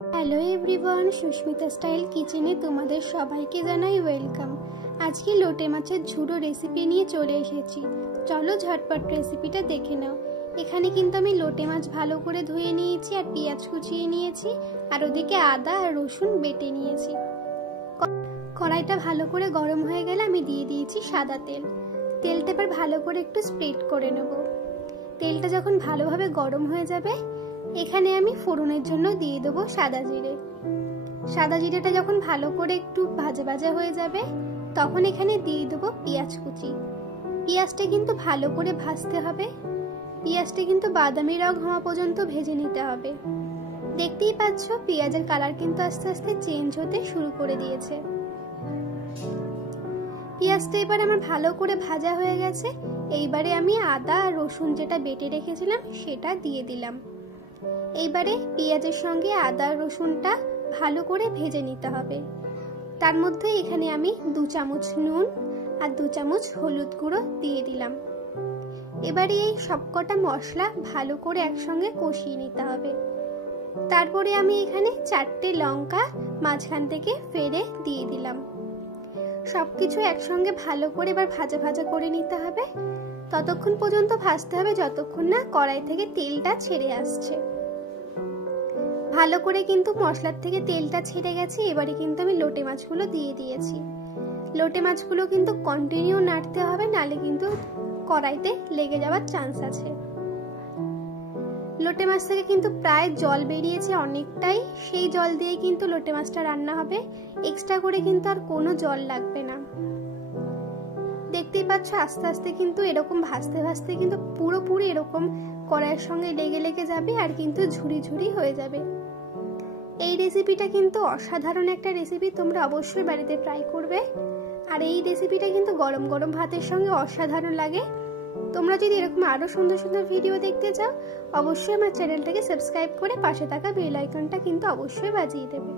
Hello everyone, Susmita style কিচেনে তোমাদের সবাইকে জানাই ওয়েলকাম। আজকে লোটে মাছের ঝুড়ো রেসিপি নিয়ে চলে এসেছি। চলো ঝটপট রেসিপিটা দেখে নাও। এখানে কিন্তু আমি লোটে মাছ ভালো করে ধুয়ে নিয়েছি আর পেঁয়াজ কুচিয়ে নিয়েছি, আর ওদিকে আদা আর রসুন বেটে নিয়েছি। কড়াইটা ভালো করে গরম হয়ে গেলে আমি দিয়ে দিয়েছি সাদা তেল। তেলটা এবার ভালো করে একটু স্প্রেড করে নেব। তেলটা যখন ভালোভাবে গরম হয়ে যাবে, এখানে আমি ফোড়নের জন্য দিয়ে দেবো সাদা জিরে। সাদা জিরেটা যখন ভালো করে একটু ভাজা ভাজা হয়ে যাবে, তখন এখানে দিয়ে দেবো পেঁয়াজ কুচি। পেঁয়াজটা কিন্তু ভালো করে ভাজতে হবে। পেঁয়াজটা কিন্তু বাদামি রং হওয়া পর্যন্ত ভেজে নিতে হবে। দেখতেই পাচ্ছ পেঁয়াজের কালার কিন্তু আস্তে আস্তে চেঞ্জ হতে শুরু করে দিয়েছে। পেঁয়াজটা এবার আমার ভালো করে ভাজা হয়ে গেছে। এইবারে আমি আদা আর রসুন যেটা বেটে রেখেছিলাম সেটা দিয়ে দিলাম। এইবারে পেঁয়াজের সঙ্গে আদা রসুনটা ভালো করে ভেজে নিতে হবে। তার মধ্যে এখানে আমি 2 চামচ নুন আর 2 চামচ হলুদ গুঁড়ো দিয়ে দিলাম। এবারে এই সবকটা মশলা ভালো করে একসঙ্গে কষিয়ে নিতে হবে। তারপরে আমি এখানে 4টে লঙ্কা মাঝখান থেকে ফেড়ে দিয়ে দিলাম। সবকিছু একসঙ্গে ভালো করে এবার ভাজা ভাজা করে নিতে হবে। ততক্ষণ পর্যন্ত ভাজতে হবে যতক্ষণ না কড়াই থেকে তেলটা ছেড়ে আসছে। ভালো করে কিন্তু মশলার থেকে তেলটা ছেড়ে গেছে। এবারে কিন্তু আমি লোটে মাছগুলো দিয়ে দিয়েছি। লোটে মাছগুলো কিন্তু কন্টিনিউ নাড়তে হবে, নালে কিন্তু কড়াইতে লেগে যাওয়ার চান্স আছে। লোটে মাছ থেকে কিন্তু প্রায় জল বেরিয়েছে অনেকটাই। সেই জল দিয়ে কিন্তু লোটে মাছটা রান্না হবে, এক্সট্রা করে কিন্তু আর কোনো জল লাগবে না। দেখতেই পাচ্ছ আস্তে আস্তে কিন্তু এরকম ভাজতে ভাজতে কিন্তু পুরোপুরি এরকম কড়াইয়ের সঙ্গে লেগে লেগে যাবে আর কিন্তু ঝুরি ঝুরি হয়ে যাবে। এই রেসিপিটা কিন্তু অসাধারণ একটা রেসিপি, তোমরা অবশ্যই বাড়িতে ট্রাই করবে। আর এই রেসিপিটা কিন্তু গরম গরম ভাতের সঙ্গে অসাধারণ লাগে। তোমরা যদি এরকম আরো সুন্দর সুন্দর ভিডিও দেখতে চাও, অবশ্যই আমার চ্যানেলটাকে সাবস্ক্রাইব করে পাশে থাকা বেল আইকনটা কিন্তু অবশ্যই বাজিয়ে দেবে।